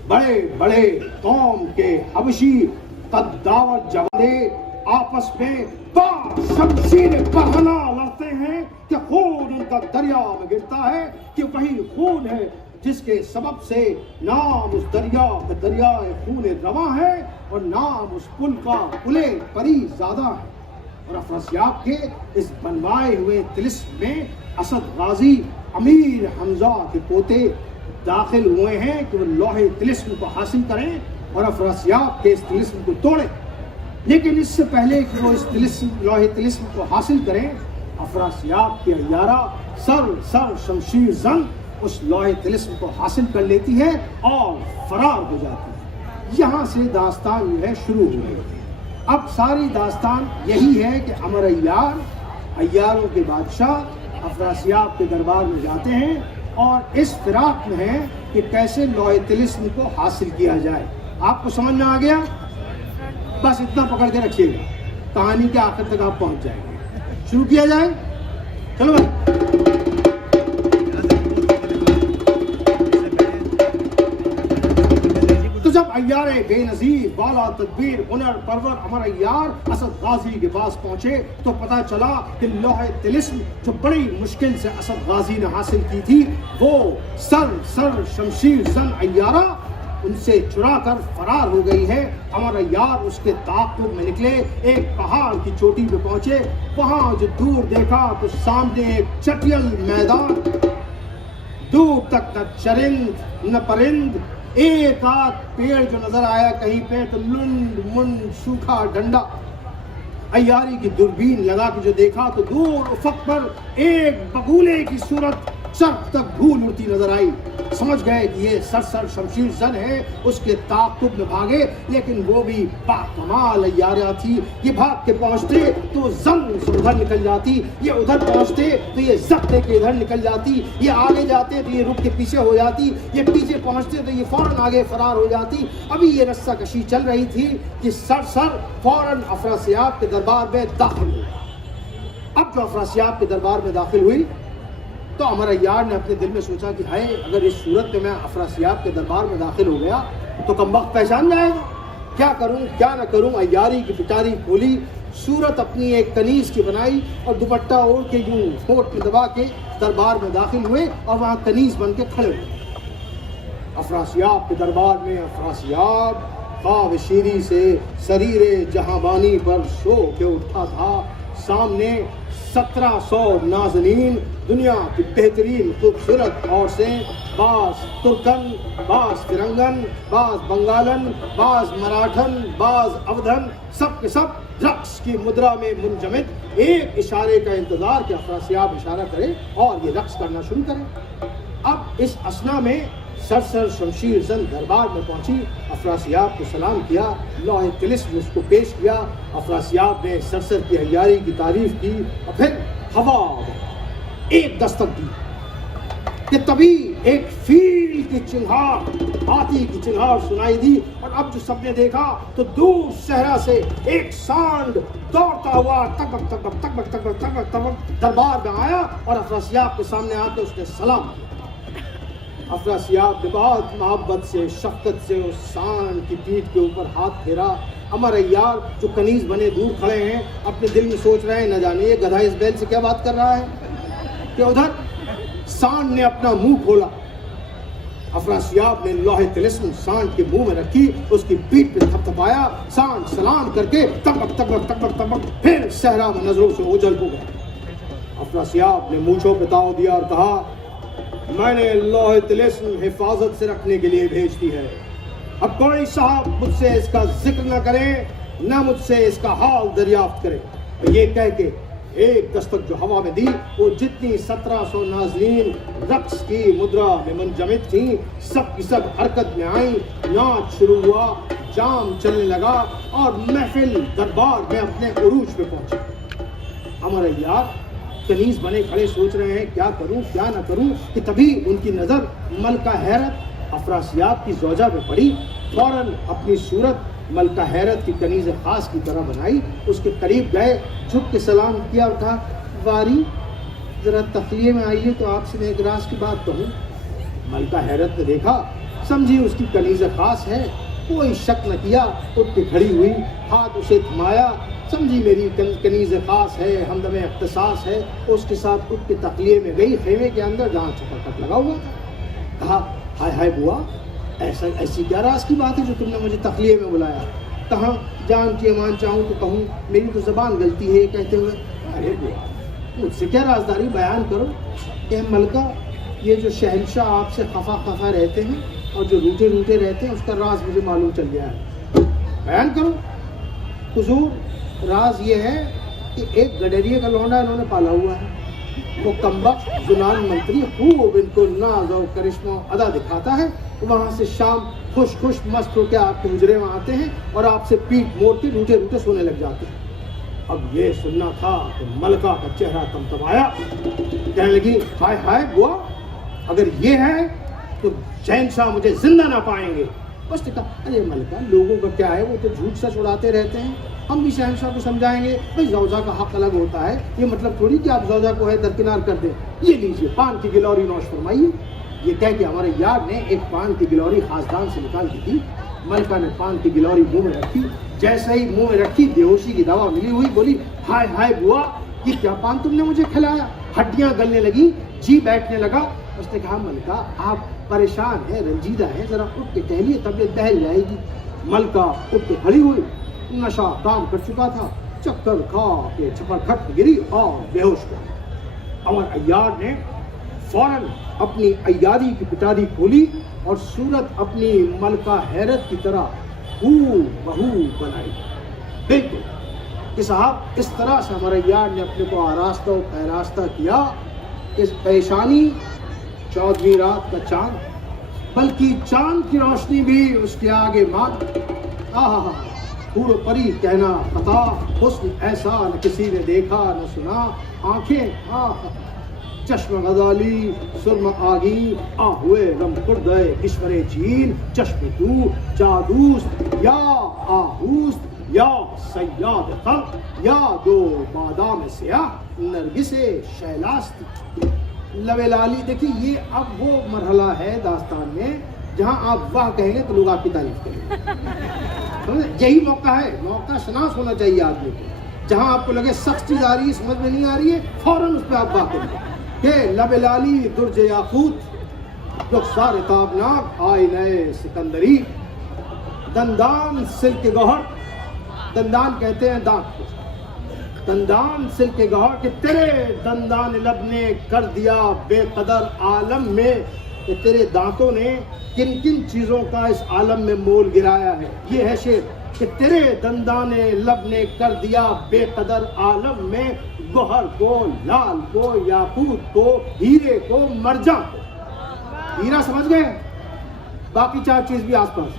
بڑے بڑے قوم کے حبشی قداور جوادے آپس میں با شمشیر برہنہ لڑتے ہیں کہ خون ان کا دریا میں گرتا ہے کہ وہی خون ہے جس کے سبب سے نام اس دریا کا دریائے خون رواں ہے اور نام اس پل کا پلے پری زادہ ہے. اور افراسیاب کے اس بنوائے ہوئے طلسم میں اسد غازی امیر حمزہ کے پوتے داخل ہوئے ہیں کہ وہ لوح طلسم کو حاصل کریں اور افراسیاب کے اس طلسم کو توڑیں. لیکن اس سے پہلے کہ وہ اس لوح طلسم کو حاصل کریں، افراسیاب کی عیارہ سر شمشیر زن اس لوح طلسم کو حاصل کر لیتی ہے اور فرار ہو جاتی ہے. یہاں سے داستان جو ہے شروع ہوئی. اب ساری داستان یہی ہے کہ امر عیاروں کے بادشاہ افراسیاب کے دربار میں جاتے ہیں اور اس فراق میں ہے کہ کیسے لوح طلسم کو حاصل کیا جائے. آپ کو سمجھ میں آ گیا؟ بس اتنا پکڑ کے رکھیے گا، کہانی کے آخر تک آپ پہنچ جائیں گے. شروع کیا جائے؟ چلو بھائی. تو جب عیار بے نظیر بالا تدبیر ہنر پرور امر عیار اسد غازی کے پاس پہنچے تو پتا چلا کہ لوح طلسم جو بڑی مشکل سے اسد غازی نے حاصل کی تھی وہ سر شمشیر زن عیارہ ان سے چرا کر فرار ہو گئی ہے. امر عیار اس کے تعاقب میں نکلے، ایک پہاڑ کی چوٹی پہ پہنچے. وہاں جو دور دیکھا تو سامنے ایک چٹیل میدان، دور تک نہ چرند نہ پرند، ایک آدھ پیڑ جو نظر آیا کہیں پہ تو لنڈ منڈ سوکھا ڈنڈا. عیاری کی دوربین لگا کے جو دیکھا تو دور افق پر ایک بگولے کی صورت چرخ تک دھول اڑتی نظر آئی. سمجھ گئے کہ یہ سر شمشیر زن ہے. اس کے تعاقب میں بھاگے، لیکن وہ بھی باکمال عیارہ تھی. یہ بھاگ کے پہنچتے تو زن سے ادھر نکل جاتی، یہ ادھر پہنچتے تو یہ زب دے کے ادھر نکل جاتی، یہ آگے جاتے تو یہ رک کے پیچھے ہو جاتی، یہ پیچھے پہنچتے تو یہ فوراً آگے فرار ہو جاتی. ابھی یہ رسہ کشی چل رہی تھی کہ سر فوراً افراسیاب کے دربار میں داخل ہوئی. اب جو افراسیاب کے دربار میں داخل ہوئی تو امر عیار نے اپنے دل میں سوچا کہ ہائے، اگر اس صورت میں افراسیاب کے دربار میں داخل ہو گیا تو کمبخت پہچان جائے گا. کیا کروں کیا نہ کروں. عیاری کی پٹاری کھولی، صورت اپنی ایک کنیز کی بنائی اور دوپٹہ اوڑھ کے یوں ہونٹ میں دبا کے دربار میں داخل ہوئے اور وہاں کنیز بن کے کھڑے ہوئے. افراسیاب کے دربار میں افراسیاب خواب شیری سے سریر جہاں پر سو کے اٹھا تھا. سامنے 1700 ناظرین، دنیا کی بہترین خوبصورت عورتیں، بعض ترکن، بعض فرنگن، بعض بنگالن، بعض مراٹھن، بعض اودھن، سب کے سب رقص کی مدرا میں منجمد، ایک اشارے کا انتظار کہ افراسیاب اشارہ کرے اور یہ رقص کرنا شروع کرے. اب اس اثنا میں سر شمشیر زن دربار میں پہنچی. افراسیاب کو سلام کیا، لوح طلسم اس کو پیش کیا. افراسیاب نے سر کی عیاری کی تعریف کی اور پھر ہوا ایک دستک دی کہ تبھی ایک فیل کی چنگھاڑ، ہاتھی کی چنگھاڑ سنائی دی. اور اب جو سب نے دیکھا تو دور صحرا سے ایک سانڈ دوڑتا ہوا تک تک دربار میں آیا اور افراسیاب کے سامنے آ کے اس نے سلام کیا. افراسیاب نے بہت محبت سے شفقت سے اس سانڈ کی پیٹھ کے اوپر ہاتھ پھیرا. امر عیار جو کنیز بنے دور کھڑے ہیں اپنے دل میں سوچ رہے ہیں نہ جانے یہ گدھا اس بیل سے کیا بات کر رہا ہے کہ ادھر سانڈ نے اپنا منہ کھولا. افراسیاب نے لوح طلسم سانڈ کے منہ میں رکھی، اس کی پیٹھ پہ تھپ تھپایا. سانڈ سلام کر کے تبک پھر صحرا میں نظروں سے اوجھل ہو گیا. افراسیاب نے مونچھوں پہ تاؤ دیا اور کہا میں نے لوح طلسم حفاظت سے رکھنے کے لیے بھیج دی ہے. اب کوئی صاحب مجھ سے اس کا ذکر نہ کرے نہ مجھ سے اس کا حال دریافت کرے. یہ کہہ کے ایک دستک جو ہوا میں دی، وہ جتنی 1700 ناظرین رقص کی مدرا میں منجمد تھیں سب کی سب حرکت میں آئیں. ناچ شروع ہوا، جام چلنے لگا اور محفل دربار میں اپنے عروج پہ پہنچی. امر عیار کنیز بنے کھڑے سوچ رہے ہیں کیا کروں کیا نہ کروں کہ تبھی ان کی نظر ملکہ حیرت افراسیاب کی زوجہ پہ پڑی. فوراً اپنی صورت ملکہ حیرت کی کنیز خاص کی طرح بنائی، اس کے قریب گئے، جھک کے سلام کیا اور کہا واری ذرا تخلیے میں آئیے تو آپ سے میں ایک راز کی بات کہوں. ملکہ حیرت نے دیکھا، سمجھی اس کی کنیز خاص ہے، کوئی شک نہ کیا، اٹھ کے کھڑی ہوئی، ہاتھ اسے تھمایا، سمجھی میری کنیز خاص ہے، ہمدم اختصاص ہے. اس کے ساتھ اٹھ کے تخلیے میں گئی، خیمے کے اندر جہاں چپرکٹ لگا ہوا تھا. کہا ہائے ہائے بوا، ایسی کیا راز کی بات ہے جو تم نے مجھے تخلیے میں بلایا؟ کہاں جان کی امان چاہوں تو کہوں، میری تو زبان غلطی ہے کہتے ہوئے۔ ارے بوا مجھ سے کیا رازداری بیان کرو کہ ملکہ یہ جو شہنشاہ آپ سے خفا خفا رہتے ہیں اور جو روٹے روٹے رہتے ہیں اس کا راز مجھے معلوم چل گیا ہے، بیان کرو۔ حضور راز یہ ہے کہ ایک گڈریے کا لونڈا انہوں نے پالا ہوا ہے، وہ کمبخت زنان منتری خوب ان کو ناز و کرشمہ ادا دکھاتا ہے، وہاں سے شام خوش خوش مست ہو کے آپ کے حجرے میں آتے ہیں اور آپ سے پیٹ موڑ کے روٹے روٹے سونے لگ جاتے ہیں۔ اب یہ سننا تھا کہ ملکہ کا چہرہ تمتمایا، کہنے لگی ہائے ہائے بوا اگر یہ ہے تو شہنشاہ مجھے زندہ نہ پائیں گے۔ اس نے کہا ارے ملکہ لوگوں کا کیا ہے، وہ تو جھوٹ سچ اڑاتے رہتے ہیں، ہم بھی شہنشاہ کو سمجھائیں گے بھائی زوجہ کا حق الگ ہوتا ہے، یہ مطلب تھوڑی کہ آپ زوجہ کو ہے درکنار کر دیں، یہ لیجیے پان کی گلوری نوش فرمائیے۔ یہ کہہ کے ہمارے یار نے ایک پان کی گلوری خاصدان سے نکال دی تھی، ملکہ نے پان کی گلوری منہ میں رکھی، جیسے ہی منہ میں رکھی بے ہوشی کی دوا ملی ہوئی، بولی ہائے ہائے بوا یہ کیا پان تم نے مجھے کھلایا، ہڈیاں گلنے لگی، جی بیٹھنے لگا۔ اس نے کہا ملکہ آپ پریشان ہیں رنجیدہ ہیں، ذرا اٹھ کے ٹہلیے طبیعت بہل جائے گی۔ ملکہ اٹھ کے کھڑی ہوئی، نشہ کام کر چکا تھا، چکر کھا کے چھپر کھٹ گری اور بے ہوش ہو گئی۔ عمر عیار نے فوراً اپنی عیاری کی پٹاری کھولی اور صورت اپنی ملکہ حیرت کی طرح ہو بہو بنائی، بالکل کہ صاحب اس طرح سے ہمارے یار نے اپنے کو آراستہ و پیراستہ کیا، اس پیشانی چودھویں رات کا چاند، بلکہ چاند کی روشنی بھی اس کے آگے مان۔ آہا حور و پری کہنا خطا، حسن ایسا نہ کسی نے دیکھا نہ سنا، آنکھیں چشم غزالی سرم آگی، آہوے غم خردے کشور جین، چشم تو جادوست یا آہوست یا سیاد خلق یا دو بادام سیاہ نرگس شیلاست۔ لب لالی دیکھیے یہ اب وہ مرحلہ ہے داستان میں جہاں آپ واہ کہیں گے تو لوگ آپ کی تعریف کریں گے، یہی موقع ہے، موقع شناس ہونا چاہیے آدمی کو، جہاں آپ کو لگے سخت چیز آ رہی ہے سمجھ میں نہیں آ رہی ہے فوراً اس پہ آپ واہ کریں گے کہ لب لالی درج یاقوت رخسار تابناک آئینہ سکندری، دندان سلک گوہر، دندان کہتے ہیں دانت کو، دندان سلک گوہر کہ تیرے دندان لب نے کر دیا بے قدر عالم میں، کہ تیرے دانتوں نے کن کن چیزوں کا اس عالم میں مول گرایا ہے۔ یہ ہے شعر کہ تیرے دندان لب نے کر دیا بے قدر عالم میں، گوہر کو، لال کو، یاقوت کو، ہیرے کو، مرجان کو۔ ہیرا سمجھ گئے، باقی چار چیز بھی آس پاس،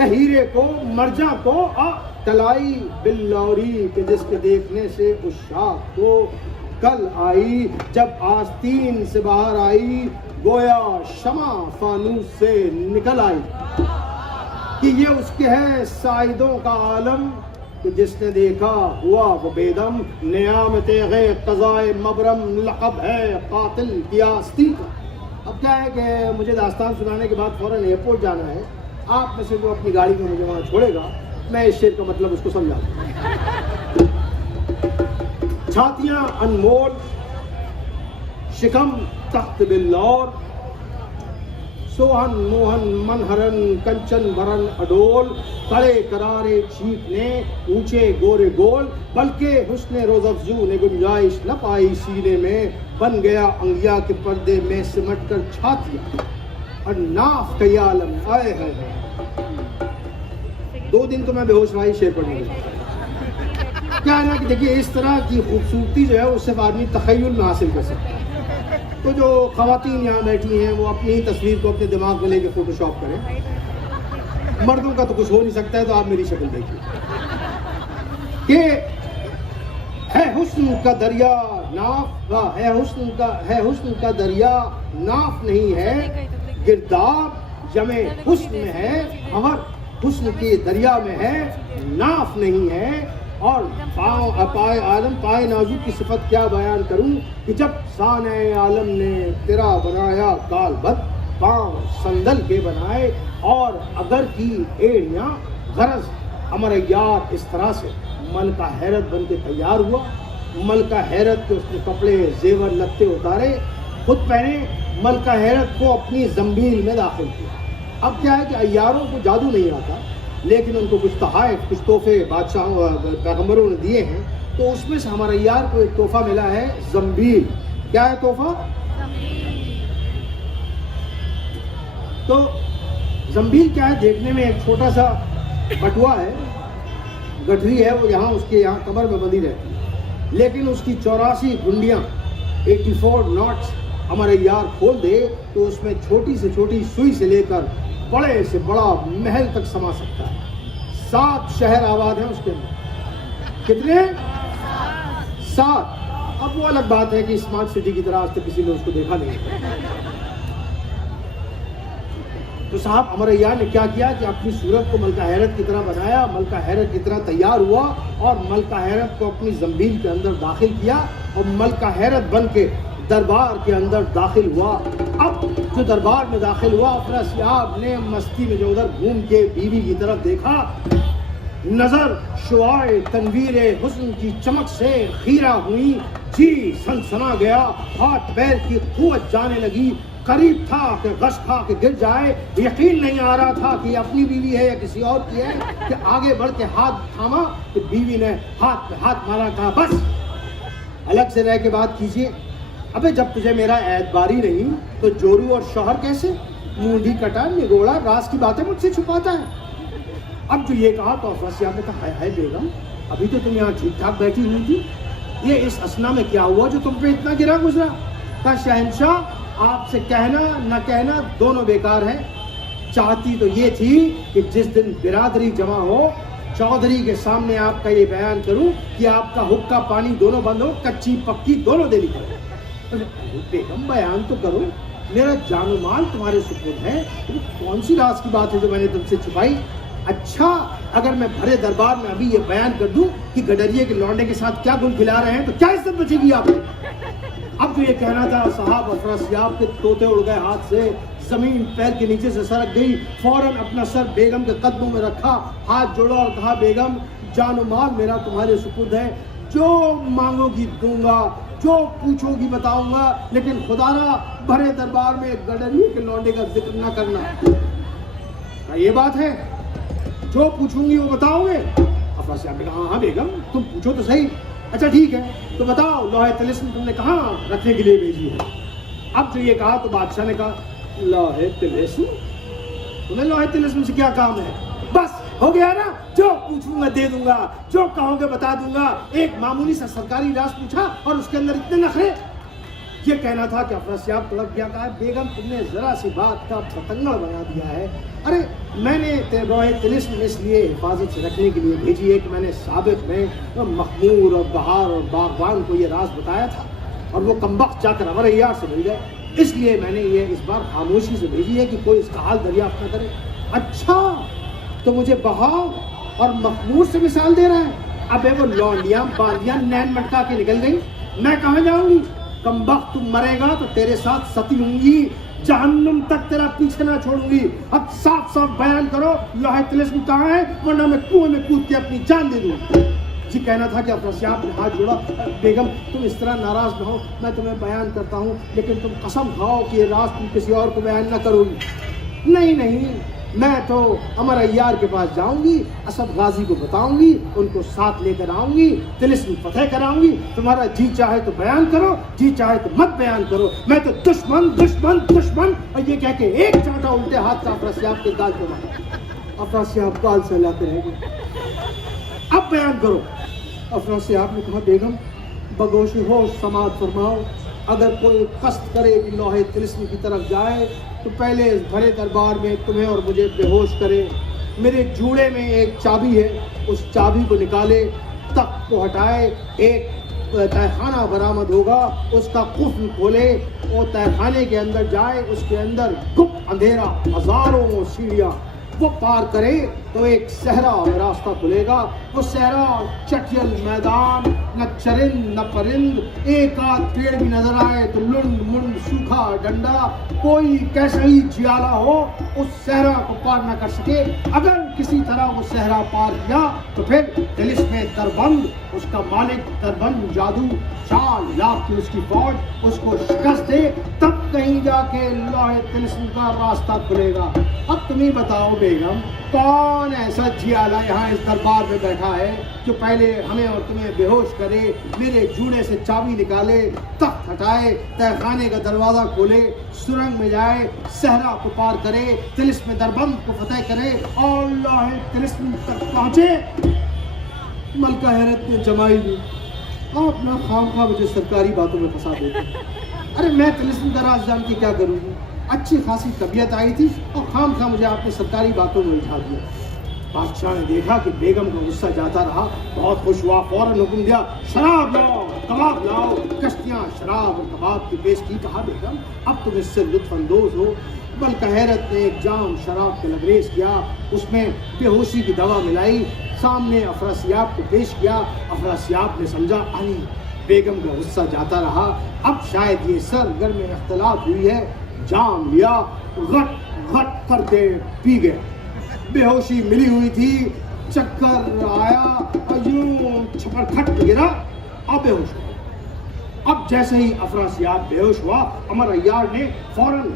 ہیرے کو، مرجان کو اور تلائی بلوری کہ جس کے دیکھنے سے عشاق کو کل آئی، جب آستین سے باہر آئی گویا شمع فانوس سے نکل آئی، کہ یہ اس کے ہے سائدوں کا عالم کہ جس نے دیکھا ہوا وہ بیدم، نعمت غیر قضائے مبرم لقب ہے قاتل کی آستی کا۔ اب کیا ہے کہ مجھے داستان سنانے کے بعد فوراً ایئرپورٹ جانا ہے، آپ میں سے جو اپنی گاڑی میں مجھے وہاں چھوڑے گا میں اس شعر کا مطلب اس کو سمجھا دوں۔ چھاتیاں انمول شکم تخت بلور، سوہن موہن منہرن کنچن بھرن اڈول، کڑے کرارے چیخنے اونچے گورے گول، بلکہ حسن روز افزو نے گنجائش نہ پائی سینے میں، بن گیا انگیا کے پردے میں سمٹ کر چھاتیاں اور ناف کا یہ عالم آئے ہے۔ 2 دن تو میں بے ہوش رہا ہی شعر پڑھنے لگا۔ کیا ہے نا کہ دیکھیے اس طرح کی خوبصورتی جو ہے اس سے آدمی تخیل میں حاصل کر سکتا ہے۔ تو جو خواتین یہاں بیٹھی ہیں وہ اپنی تصویر کو اپنے دماغ میں لے کے فوٹو شاپ کریں، مردوں کا تو کچھ ہو نہیں سکتا ہے، تو آپ میری شکل دیکھیے کہ ہے حسن کا دریا ناف، ہے حسن کا دریا ناف نہیں ہے، گرداب یم حسن میں ہے، ہمر حسن کے دریا میں ہے، ناف نہیں ہے۔ اور پائے عالم پائے نازک کی صفت کیا بیان کروں کہ جب صانع عالم نے تیرا بنایا کال بد، پاؤں سندل کے بنائے اور اگر کی ایڑیاں، غرض امر یار اس طرح سے ملکہ حیرت بن کے تیار ہوا، ملکہ حیرت کے اس نے کپڑے زیور لتے اتارے، خود پہنے، ملکہ حیرت کو اپنی زنبیل میں داخل کیا۔ اب کیا ہے کہ عیاروں کو جادو نہیں آتا، لیکن ان کو کچھ تحائف کچھ تحفے بادشاہوں پیغمبروں نے دیے ہیں. تو اس میں سے ہمارے یار کو ایک تحفہ ملا ہے زنبیل. کیا ہے تحفہ؟ تو زنبیل کیا ہے؟ دیکھنے میں ایک چھوٹا سا بٹوا ہے, گٹھری ہے, وہ یہاں اس کے یہاں کمر میں بندھی رہتی ہے, لیکن اس کی 84 گھنڈیاں 84 ناٹس ہمارے یار کھول دے تو اس میں چھوٹی سے چھوٹی سوئی سے لے کر بڑے سے بڑا محل تک سما سکتا ہے. 7 شہر آباد ہیں اس کے اندر. کتنے؟ 7. اب وہ الگ بات ہے کہ اسمارٹ سٹی کی طرح آج تک کسی نے اس کو دیکھا نہیں. تو صاحب ہمارے یار نے کیا کیا کہ اپنی صورت کو ملکہ حیرت کی طرح بنایا, ملکہ حیرت کی طرح تیار ہوا اور ملکہ حیرت کو اپنی زنبیل کے اندر داخل کیا اور ملکہ حیرت بن کے دربار کے اندر داخل ہوا. اب جو دربار میں داخل ہوا, افراسیاب نے مستی میں جو ادھر گھوم کے بیوی کی طرف دیکھا, نظر شعاع تنویر حسن کی چمک سے خیرہ ہوئی, جی سنسنا گیا, ہاتھ پیر کی قوت جانے لگی, قریب تھا کہ غش کھا کے گر جائے. یقین نہیں آ رہا تھا کہ یہ اپنی بیوی ہے یا کسی اور کی ہے, کہ آگے بڑھ کے ہاتھ تھاما کہ بیوی نے ہاتھ پہ ہاتھ مارا, کہا بس الگ سے رہ کے بات کیجیے. ابے جب تجھے میرا اعتبار ہی نہیں تو جورو اور شوہر کیسے؟ مونڈھی کٹا نگوڑا راز کی باتیں مجھ سے چھپاتا ہے. اب جو یہ کہا تو افراسیاب نے کہا ہائے ہائے بیگم, ابھی تو تم یہاں ٹھیک ٹھاک بیٹھی ہوئی تھی, یہ اس اسنا میں کیا ہوا جو تم پہ اتنا گرا گزرا؟ کہا شہنشاہ آپ سے کہنا نہ کہنا دونوں بیکار ہیں. چاہتی تو یہ تھی کہ جس دن برادری جمع ہو چودھری کے سامنے آپ کا یہ بیان کروں کہ آپ کا حقہ پانی دونوں بند ہو, کچی پکی دونوں دینی پڑے. بیگم بیان تو کرو, میرا جان و مال تمہارے سپرد ہے, کون سی راز کی بات ہے جو میں نے تم سے چھپائی؟ اچھا اگر میں بھرے دربار میں ابھی یہ بیان کر دوں کہ گڈریے کے لونڈے کے ساتھ کیا گل کھلا رہے ہیں تو کیا عزت بچے گی آپ کو؟ اب تو یہ کہنا تھا صاحب افراسیاب کے طوطے اڑ گئے ہاتھ سے, زمین پیر کے نیچے سے سرک گئی. فوراً اپنا سر بیگم کے قدموں میں رکھا, ہاتھ جوڑا اور کہا بیگم جان و مال میرا تمہارے سپرد ہے, جو مانگو گی دوں گا, جو پوچھو گی بتاؤں گا, لیکن خدا را بھرے دربار میں گڈریے کے لونڈے کا ذکر نہ کرنا. یہ بات ہے, جو پوچھوں گی وہ بتاؤ گے؟ افراسیاب نے کہا ہاں بیگم تم پوچھو تو صحیح. اچھا ٹھیک ہے تو بتاؤ لوہے طلسم تم نے کہاں رکھنے کے لیے بھیجی ہے؟ اب جو یہ کہا تو بادشاہ نے کہا لوہے طلسم, تمہیں لوہے طلسم سے کیا کام ہے؟ بس ہو گیا نا, جو پوچھوں گا دے دوں گا, جو کہو گے بتا دوں گا. ایک معمولی سا سرکاری راز پوچھا اور اس کے اندر اتنے نخرے. یہ کہنا تھا کہ افراسیاب تڑپ گیا, کہا بیگم تم نے ذرا سی بات کا پتنگڑ بنا دیا ہے. ارے میں نے لوہے طلسم اس لیے حفاظت سے رکھنے کے لیے بھیجی ہے کہ میں نے سابق میں مخمور اور بہار اور باغبان کو یہ راز بتایا تھا اور وہ کمبخت جا کر ہمارے یار سے مل گئے, اس لیے میں نے یہ اس بار خاموشی سے بھیجی ہے کہ کوئی اس کا حال دریافت نہ کرے. اچھا تو مجھے بہار اور مخمور سے مثال دے رہا ہے؟ ابے وہ لونڈیاں باندیاں نین مٹکا کے نکل گئی, میں کہاں جاؤں گی؟ کمبخت تم مرے گا تو تیرے ساتھ ستی ہوں گی, جہنم تک تیرا پیچھے نہ چھوڑوں گی. اب صاف صاف بیان کرو لوہے طلسم کہاں ہے, ورنہ میں کنویں میں کود کے اپنی جان دے دوں. جی کہنا تھا کہ افراسیاب نے ہاتھ جوڑا, بیگم تم اس طرح ناراض نہ ہو, میں تمہیں بیان کرتا ہوں لیکن تم قسم کھاؤ کہ یہ راز تم کسی اور کو بیان نہ کرو گی. نہیں میں تو امر عیار کے پاس جاؤں گی, اسد غازی کو بتاؤں گی, ان کو ساتھ لے کر آؤں گی, طلسم فتح کراؤں گی. تمہارا جی چاہے تو بیان کرو, جی چاہے تو مت بیان کرو, میں تو دشمن دشمن دشمن. اور یہ کہہ کے ایک چانٹا الٹے ہاتھ کا افراسیاب کے گال پہ مارا. افراسیاب گال سے لاتے رہ گئے. اب بیان کرو. افراسیاب نے کہا بیگم بگوش ہوش سماعت فرماؤ, اگر کوئی قصد کرے کہ لوہے طلسم کی طرف جائے تو پہلے اس بھرے دربار میں تمہیں اور مجھے بے ہوش کرے. میرے جوڑے میں ایک چابی ہے, اس چابی کو نکالے, تخت کو ہٹائے, ایک تہہ خانہ برآمد ہوگا, اس کا قفل کھولے, وہ تہہ خانے کے اندر جائے, اس کے اندر گپت اندھیرا ہزاروں سیڑھیاں وہ پار کرے تو ایک صحرا میں راستہ کھلے گا. وہ صحرا چٹیل میدان, نہ چرند نہ پرند, ایک آدھ پیڑ بھی نظر آئے تو لنڈ منڈ سوکھا ڈنڈا, کوئی کیسا ہی جیالا ہو اس صحرا کو پار نہ کر سکے. اگر کسی طرح وہ صحرا پار کیا تو پھر طلسم دربند، اس کا مالک دربند جادو 4 لاکھ کی اس کی فوج اس کو شکست دے، تب کہیں جا کے لوح طلسم کا راستہ کھلے گا۔ اب تم ہی بتاؤ بیگم، کون ایسا جھیالا یہاں اس دربار میں بیٹھا ہے جو پہلے ہمیں اور تمہیں بے ہوش کرے، میرے جوڑے سے چابی نکالے، تخت ہٹائے، تہ خانے کا دروازہ کھولے، سرنگ میں جائے، صحرا کو پار کرے، طلسم دربند کو فتح کرے اور لوح طلسم تک پہنچے؟ ملکہ حیرت نے جمائی دی، آپ نہ خام خواہ مجھے سرکاری باتوں میں پھنسا دیتے۔ ارے میں طلسم کا راز جان کے کیا کروں گی؟ اچھی خاصی طبیعت آئی تھی اور خام خواہ مجھے آپ نے سرکاری باتوں میں الجھا دیا۔ بادشاہ نے دیکھا کہ بیگم کا غصہ جاتا رہا، بہت خوش ہوا، فوراً حکم دیا شراب لاؤ، کباب لاؤ، کشتیاں شراب اور کباب کی پیش کی۔ کہا بیگم اب تم اس سے لطف اندوز ہو۔ ملکہ حیرت نے ایک جام شراب کا لبریز کیا، اس میں بے ہوشی کی دوا ملائی، سامنے افراسیاب کو پیش کیا۔ افراسیاب نے سمجھا ارے بیگم کا غصہ جاتا رہا، اب شاید یہ سرگرم میں اختلاط ہوئی ہے، جام لیا، غٹ غٹ کر کے پی گئے۔ بے ہوشی ملی ہوئی تھی، چکر آیا اور یوں چھپڑ کھٹ گرا اور بے ہوش ہوا۔ اب جیسے ہی افراسیاب بے ہوش ہوا، عمر عیار نے فوراً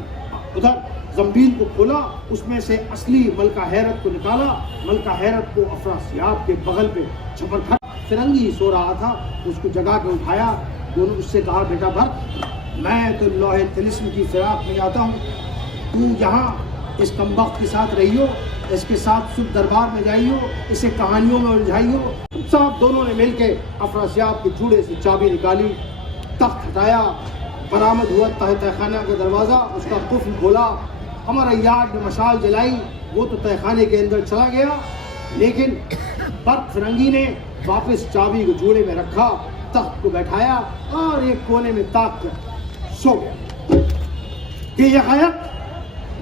ادھر زنبیل کو کھولا، اس میں سے اصلی ملکہ حیرت کو نکالا۔ ملکہ حیرت کو افراسیاب کے بغل پہ چھپڑ کھٹ فرنگی سو رہا تھا، اس کو جگا کے اٹھایا، دونوں اس سے کہا بیٹا بھرت، میں تو لوح طلسم کی فراق میں جاتا ہوں، تو یہاں اس کمبخت کے ساتھ رہیو، اس کے ساتھ صبح دربار میں جائیو، اسے کہانیوں میں الجھائیو۔ صاحب دونوں نے مل کے افراسیاب کے جوڑے سے چابی نکالی، تخت ہٹایا، برآمد ہوا تہ خانہ کا دروازہ، اس کا قفل کھولا۔ عمر عیار نے مشال جلائی، وہ تو تہ خانے کے اندر چلا گیا، لیکن برق فرنگی نے واپس چابی کو جوڑے میں رکھا، تخت کو بیٹھایا اور ایک کونے میں تاک کر سو گیا کہ یکایک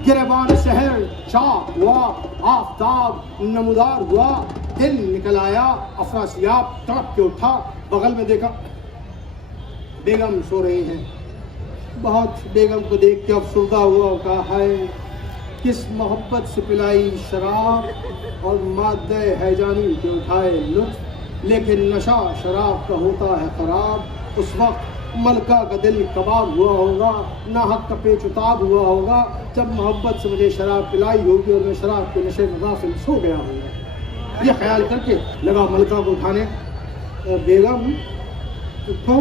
گریبان سحر چاک ہوا، آفتاب نمودار ہوا، دن نکل آیا۔ افراسیاب تڑپ کے اٹھا، بغل میں دیکھا بیگم سو رہی ہیں، بہت بیگم کو دیکھ کے افسردہ ہوا، کہا ہائے کس محبت سے پلائی شراب اور مادہ ہیجانی کے اٹھائے لطف، لیکن نشہ شراب کا ہوتا ہے خراب۔ اس وقت ملکہ کا دل کباب ہوا ہوگا، ناحق کا پیچ اتاب ہوا ہوگا، جب محبت سے مجھے شراب پلائی ہوگی اور میں شراب کے نشے میں غافل سو گیا ہوں۔ یہ خیال کر کے لگا ملکہ کو اٹھانے، بیگم اٹھو،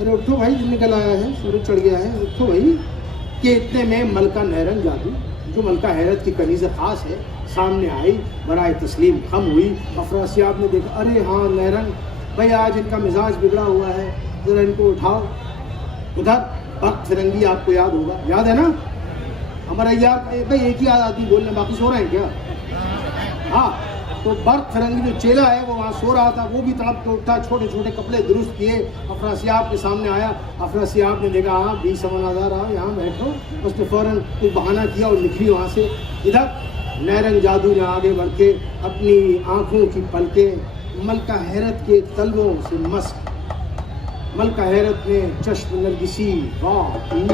ارے اٹھو بھائی، دن نکل آیا ہے، سورج چڑھ گیا ہے، اٹھو بھائی۔ کہ اتنے میں ملکہ نیرنگ جادو جو ملکہ حیرت کی کنیز خاص ہے سامنے آئی، برائے تسلیم خم ہوئی۔ افراسیاب نے دیکھا ارے ہاں نیرنگ بھائی، آج ان کا مزاج بگڑا ہوا ہے، ذرا ان کو اٹھاؤ۔ ادھر برق فرنگی آپ کو یاد ہوگا، یاد ہے نا؟ ہمارا یاد بھائی ایک ہی آدمی بولنے، باقی سو رہے ہیں کیا؟ ہاں، تو برق فرنگی جو چیلا ہے وہ وہاں سو رہا تھا، وہ بھی تڑپ کے اٹھا، چھوٹے چھوٹے کپڑے درست کیے، افراسیاب کے سامنے آیا۔ افراسیاب نے دیکھا ہاں 20 سمن آزار آؤ یہاں بیٹھو، اس نے فوراً کوئی بہانہ کیا اور نکلی وہاں سے۔ ادھر نیرنگ جادو نے آگے بڑھ کے اپنی آنکھوں کی پلکیں ملکہ حیرت کے تلووں سے مسک، ملکہ حیرت نے چشم نرگسی واہ کی،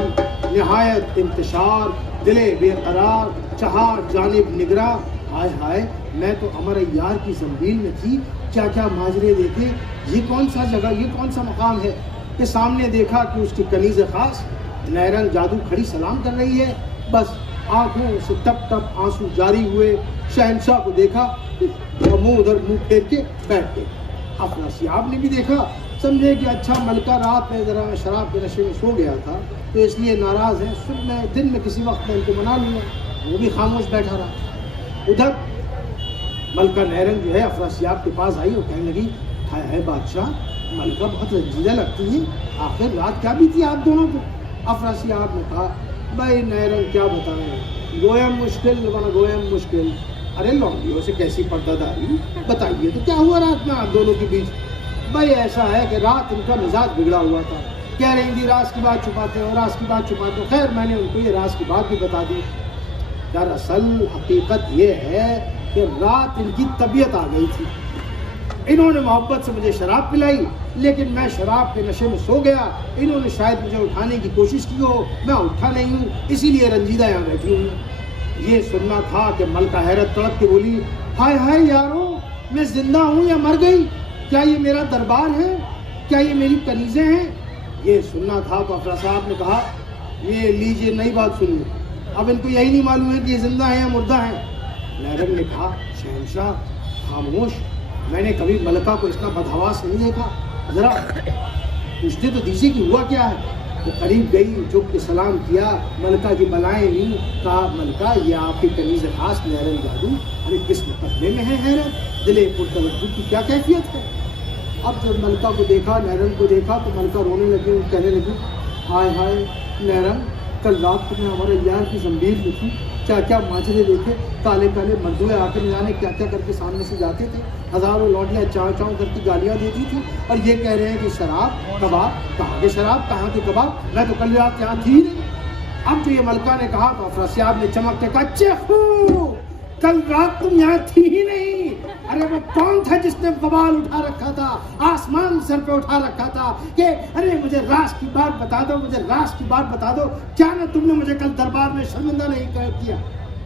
نہایت انتشار، دلے بے قرار، چہار جانب نگراں، ہائے ہائے میں تو عمر عیار کی زنبیل میں تھی، کیا کیا ماجرے دیکھے، یہ کون سا جگہ، یہ کون سا مقام ہے کہ سامنے دیکھا کہ اس کی کنیز خاص نیرنگ جادو کھڑی سلام کر رہی ہے، بس آنکھوں سے ٹپ ٹپ آنسو جاری ہوئے۔ شہنشاہ کو دیکھا اور منہ ادھر منہ پھیر کے بیٹھ گئے۔ افراسیاب نے بھی دیکھا، سمجھے کہ اچھا ملکہ رات میں ذرا شراب کے نشے میں سو گیا تھا تو اس لیے ناراض ہے، صبح میں دن میں کسی وقت میں ان کو منا لوں گا، وہ بھی خاموش بیٹھا رہا۔ ادھر ملکہ نیرنگ جو ہے افراسیاب کے پاس آئی اور کہنے لگی ہائے ہائے بادشاہ، ملکہ بہت رنجیدہ لگتی ہے، آخر رات کیا بھی تھی آپ دونوں کو؟ افراسیاب نے کہا بھائی نیرنگ کیا بتائیں، گویم مشکل ورنہ گویم مشکل، ارے لونڈیوں سے کیسی پردہ داری، بتائیے تو کیا ہوا رات میں آپ دونوں کے بیچ؟ بھائی ایسا ہے کہ رات ان کا مزاج بگڑا ہوا تھا، کہہ رہی تھی راز کی بات چھپاتے ہو، راز کی بات چھپاتے ہو، خیر میں نے ان کو یہ راز کی بات بھی بتا دی۔ دراصل حقیقت یہ ہے کہ رات ان کی طبیعت آ گئی تھی، انہوں نے محبت سے مجھے شراب پلائی لیکن میں شراب کے نشے میں سو گیا، انہوں نے شاید مجھے اٹھانے کی کوشش کی ہو، میں اٹھا نہیں ہوں، اسی لیے رنجیدہ یہاں بیٹھی ہوں۔ یہ سننا تھا کہ ملکہ حیرت تڑپ کے بولی ہائے ہائے یارو میں زندہ ہوں یا مر گئی؟ کیا یہ میرا دربار ہے؟ کیا یہ میری کنیزیں ہیں؟ یہ سننا تھا تو افرا صاحب نے کہا یہ لیجیے نئی بات سنیے، اب ان کو یہی نہیں معلوم ہے کہ یہ زندہ ہیں یا مردہ ہیں۔ نیرنگ نے کہا شہنشاہ خاموش، میں نے کبھی ملکہ کو اتنا بدحواس نہیں دیکھا، ذرا پوچھتے تو دیجیے کہ ہوا کیا ہے۔ وہ قریب گئی، جھک کے سلام کیا، ملکہ کی بلائیں لی، کہا ملکہ یہ آپ کی کنیز خاص نیرنگ جادو ارے کس مقدمے میں ہے حیرت، دل پرتوجہ کی کیا کیفیت ہے؟ اب جب ملکہ کو دیکھا، نیرنگ کو دیکھا تو ملکہ رونے لگی، کہنے لگی ہائے ہائے نیرنگ، کل رات کو میں ہمارے یار کی زنبیل میں تھی، کیا کیا ماجرے دیکھے، کالے کالے مردوئے آ کے جانے کیا کیا کر کے سامنے سے جاتے تھے، ہزاروں لوٹیاں چاؤ چاؤ کر کے گالیاں دیتی تھی، اور یہ کہہ رہے ہیں کہ شراب کباب، کہاں کے شراب کہاں کے کباب، میں تو کل رات یہاں تھی نہیں۔ اب جو یہ ملکہ نے کہا تو افراسیاب نے چمک کے کہا چہو، کل رات تم یہاں تھی ہی نہیں، ارے وہ کون تھا جس نے وبال اٹھا رکھا تھا، آسمان سر پہ اٹھا رکھا تھا کہ ارے مجھے راز کی بات بتا دو، مجھے راز کی بات بتا دو، کیا نہ تم نے مجھے کل دربار میں شرمندہ نہیں کیا؟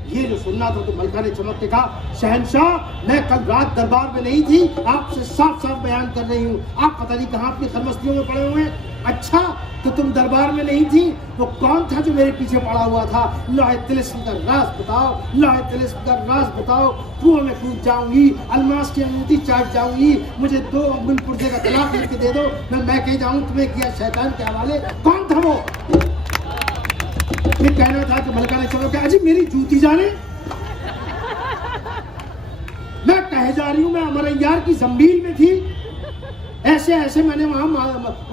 یہ جو سننا تھا تو ملکہ نے چمک کے کہا شہنشاہ میں کل رات دربار میں نہیں تھی، آپ سے صاف صاف بیان کر رہی ہوں، آپ پتہ نہیں کہاں اپنی خرمستیوں میں پڑے ہوئے ہیں۔ اچھا تو تم دربار میں نہیں تھی، وہ کون تھا جو میرے پیچھے پڑا ہوا تھا؟ لوہے طلسم کا راز بتاؤ، لوہے طلسم کا راز بتاؤ، کنویں میں کود جاؤں گی، الماس کی انگوٹھی چاٹ جاؤں گی، مجھے 2 انگل پرزے کا طلاق لکھ کے دے دو، میں کہہ جاؤں تمہیں کیا شیطان کے حوالے، کون تھا وہ؟ پھر کہنا تھا کہ ملکہ نے چلو کہ اجی میری جوتی جانے، میں کہہ جا رہی ہوں میں ہمارے یار کی زنبیل میں تھی، ایسے ایسے میں نے وہاں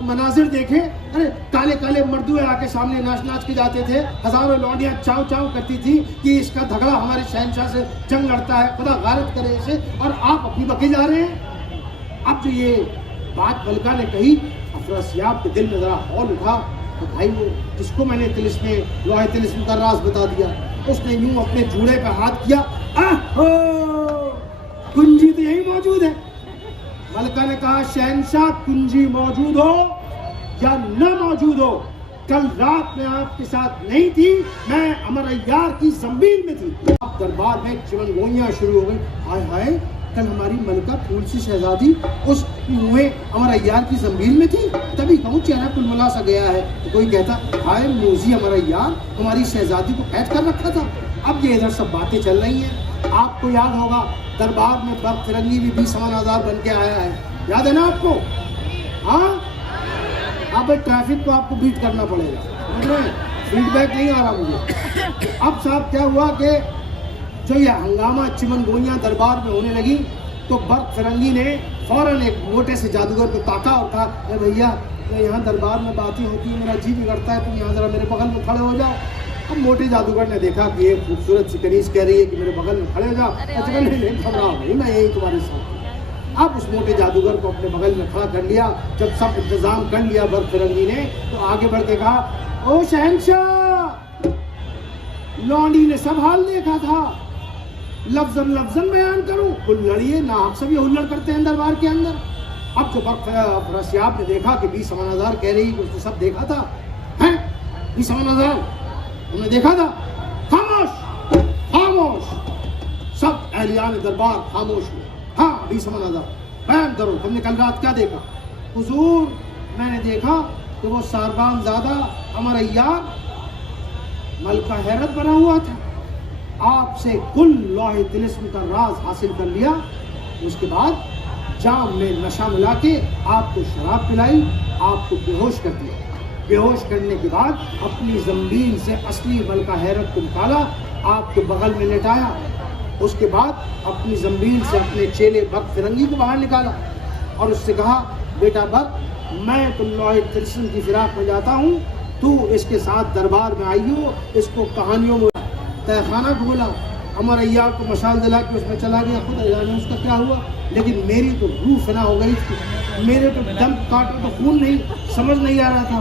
مناظر دیکھے، ارے کالے کالے مردوئے آ کے سامنے ناچ ناچ کے جاتے تھے، ہزاروں لوڈیاں چاؤ چاؤ کرتی تھی کہ اس کا دھگڑا ہمارے شہنشاہ سے جنگ لڑتا ہے، خدا غارت کرے اسے، اور آپ اپنی بکے جا رہے ہیں۔ اب جو یہ بات ملکہ نے کہی افراسیاب کے دل میں ذرا ہول اٹھا کہ بھائی وہ جس کو میں نے لوہے طلسم کا راز بتا دیا، اس نے یوں اپنے جوڑے پہ ہاتھ کیا، کنجی تو یہی موجود ہے۔ ملکہ نے کہا شہنشاہ کنجی موجود ہو یا نہ موجود ہو، کل رات میں آپ کے ساتھ نہیں تھی، میں ہمارے یار کی زنبیل میں تھی۔ اب دربار میں چمن گوئیاں شروع ہو گئی، ہائے ہائے کل ہماری ملکہ پھول سی شہزادی اس کنویں ہمارے یار کی زنبیل میں تھی، تبھی کہوں چہرہ کل ملا سا گیا ہے، تو کوئی کہتا ہائے موزی ہمارا یار ہماری شہزادی کو قید کر رکھا تھا۔ اب یہ ادھر سب باتیں چل رہی ہیں۔ آپ کو یاد ہوگا دربار میں برق فرنگی بھی 20,000 بن کے آیا ہے، یاد ہے نا آپ کو؟ ہاں اب ٹریفک کو آپ کو بیٹ کرنا پڑے گا، فیڈ بیک نہیں آ رہا مجھے۔ اب صاحب کیا ہوا کہ جو یہ ہنگامہ چمن گوئیاں دربار میں ہونے لگی تو برق فرنگی نے فوراً ایک موٹے سے جادوگر کو تاکا اور کہا اے بھیا یہاں دربار میں باتیں ہوتی ہیں، میرا جی بگڑتا ہے، تم یہاں ذرا میرے بغل میں کھڑے ہو جاؤ۔ اب موٹے جادوگر نے دیکھا کہ یہ خوبصورت سی کنیز کہہ رہی ہے کہ میرے بغل میں کھڑے ہو جاؤ، نہیں گھبراؤ نہیں، میں یہی تمہارے ساتھ۔ اب اس موٹے جادوگر کو اپنے بغل میں کھڑا کر لیا، جب سب انتظام کر لیا برق فرنگی نے تو آگے بڑھ کے کہا او شہنشاہ، لونڈی نے سب حال دیکھا تھا، لفظاً بیان کروں، لڑیے نہ آپ سب یہ ہلڑ کرتے ہیں دربار کے اندر۔ اب جو افراسیاب نے دیکھا کہ 20,000 کہہ رہی کہ اس نے سب دیکھا تھا، ہیں 20,000 انہوں نے دیکھا تھا، خاموش خاموش، سب اہلیان دربار خاموش ہوئے۔ ہاں 20,000 بیان کرو، تم نے کل رات کیا دیکھا؟ حضور میں نے دیکھا کہ وہ ساربان زادہ ہمارا یار ملکہ حیرت بنا ہوا تھا، آپ سے کل لوہے طلسم کا راز حاصل کر لیا، اس کے بعد جام میں نشہ ملا کے آپ کو شراب پلائی، آپ کو بے ہوش کر دیا، بے ہوش کرنے کے بعد اپنی زنبیل سے اصلی ملکہ حیرت کو نکالا، آپ کو بغل میں لٹایا، اس کے بعد اپنی زنبیل سے اپنے چیلے برق فرنگی کو باہر نکالا اور اس سے کہا بیٹا برق میں تو لوہے طلسم کی فراق میں جاتا ہوں، تو اس کے ساتھ دربار میں آئی ہو، اس کو کہانیوں میں تہ خانہ کھولا، ہمارے یار کو مشال دلا کے اس میں چلا گیا، خود جانے اس کا کیا ہوا، لیکن میری تو روح فنا ہو گئی تھی، میرے تو دم کاٹا تو خون نہیں، سمجھ نہیں آ رہا تھا،